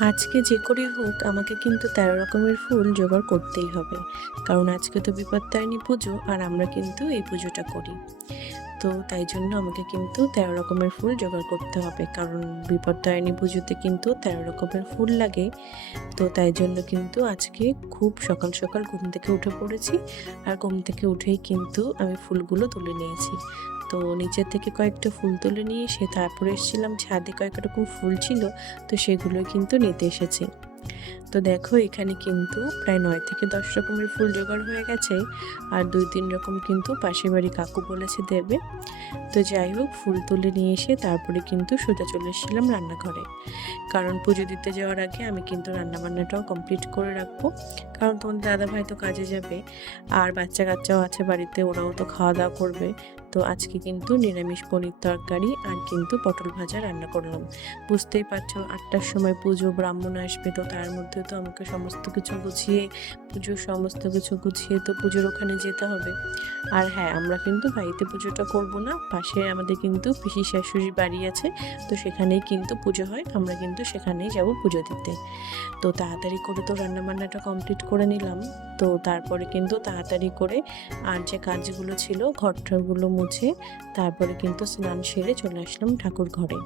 আজকে যে করে হোক আমাকে কিন্তু ১৩ রকমের ফুল জোগাড় করতেই হবে। কারণ আজকে তো বিপত্তারিণী পুজো আর আমরা কিন্তু এই পুজোটা করি। তো তাই জন্য আমাকে কিন্তু ১৩ রকমের ফুল জোগাড় করতে হবে। কারণ বিপত্তারিণী পুজোতে কিন্তু ১৩ রকমের ফুল লাগে। তো তাই জন্য কিন্তু আজকে খুব সকাল সকাল ঘুম থেকে উঠে পড়েছি। আর ঘুম থেকে উঠেই কিন্তু আমি ফুলগুলো তুলে নিয়েছি। তো নিচের থেকে কয়েকটা ফুল তুলে নিয়ে এসে তারপরে এসেছিলাম ছাদে, কয়েক রকম ফুল ছিল, তো সেগুলো কিন্তু নিতে এসেছি। তো দেখো এখানে কিন্তু প্রায় ৯ থেকে ১০ রকমের ফুল জোগাড় হয়ে গেছে। আর ২-৩ রকম কিন্তু পাশের বাড়ি কাকু বলেছে দেবে। তো যাই হোক, ফুল তুলে নিয়ে এসে তারপরে কিন্তু সোজা চলে এসেছিলাম রান্নাঘরে। কারণ পুজো দিতে যাওয়ার আগে আমি কিন্তু রান্নাবান্নাটাও কমপ্লিট করে রাখবো। কারণ তোমাদের দাদাভাই তো কাজে যাবে, আর বাচ্চা কাচ্চাও আছে বাড়িতে, ওরাও তো খাওয়া দাওয়া করবে। তো আজকে কিন্তু নিরামিষ পনির তরকারি আর কিন্তু পটল ভাজা রান্না করলাম। বুঝতেই পারছো ৮টার সময় পুজো, ব্রাহ্মণ আসবে, তো তার মধ্যে তো আমাকে সমস্ত কিছু গুছিয়ে, পুজোর সমস্ত কিছু গুছিয়ে তো পুজোর ওখানে যেতে হবে। আর হ্যাঁ, আমরা কিন্তু বাড়িতে পুজোটা করব না, পাশে আমাদের কিন্তু পিসি শাশুড়ির বাড়ি আছে, তো সেখানেই কিন্তু পুজো হয়, আমরা কিন্তু সেখানেই যাব পুজো দিতে। তো তাড়াতাড়ি করে তো রান্নাবান্নাটা কমপ্লিট করে নিলাম। তো তারপরে কিন্তু তাড়াতাড়ি করে আর যে কাজগুলো ছিল ঘরটরগুলো মুছে তারপরে কিন্তু স্নান সেরে চলে আসলাম ঠাকুর ঘরে।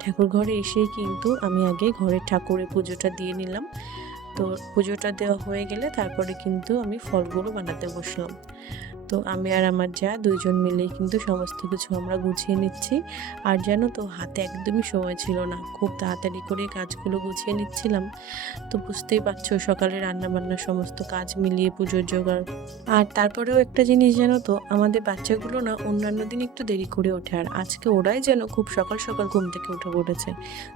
ঠাকুর ঘরে এসেই কিন্তু আমি আগে ঘরের ঠাকুরের পুজোটা দিয়ে নিলাম। তো পুজোটা দেওয়া হয়ে গেলে তারপরে কিন্তু আমি ফলগুলো বানাতে বসলাম। তো আমি আর আমার যা ২ জন মিলেই কিন্তু সমস্ত কিছু আমরা গুছিয়ে নিচ্ছি। আর জানো তো হাতে একদমই সময় ছিল না। খুব তাড়াতাড়ি করে কাজগুলো গুছিয়ে নিচ্ছিলাম। তো বুঝতেই পারছো সকালে রান্নাবান্না সমস্ত কাজ মিলিয়ে পুজোর জোগাড়। আর তারপরেও একটা জিনিস জানো তো, আমাদের বাচ্চাগুলো না অন্যান্য দিন একটু দেরি করে ওঠে, আর আজকে ওরাই যেন খুব সকাল সকাল ঘুম থেকে উঠে পড়েছে।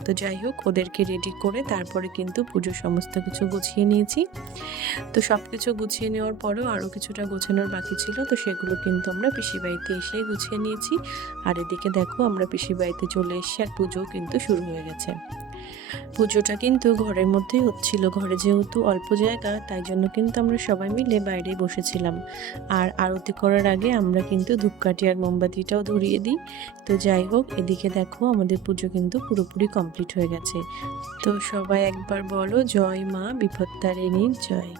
তো যাই হোক, ওদেরকে রেডি করে তারপরে কিন্তু পুজোর সমস্ত কিছু গুছিয়ে নিয়েছি। তো সব কিছু গুছিয়ে নেওয়ার পরেও আরও কিছুটা গোছানোর বাকি ছিল, তো সেগুলো কিন্তু আমরা পিসি বাড়িতে এসেই গুছিয়ে নিয়েছি। আর এদিকে দেখো আমরা পিসি বাড়িতে চলে এসেছি আর পুজোও কিন্তু শুরু হয়ে গেছে। পুজোটা কিন্তু ঘরের মধ্যেই হচ্ছিল, ঘরে যেহেতু অল্প জায়গা তাই জন্য কিন্তু আমরা সবাই মিলে বাইরেই বসেছিলাম। আর আরতি করার আগে আমরা কিন্তু ধূপকাঠি আর মোমবাতিটাও ধরিয়ে দিই। তো যাই হোক, এদিকে দেখো আমাদের পুজো কিন্তু পুরোপুরি কমপ্লিট হয়ে গেছে। তো সবাই একবার বলো, জয় মা বিপত্তারিণীর জয়।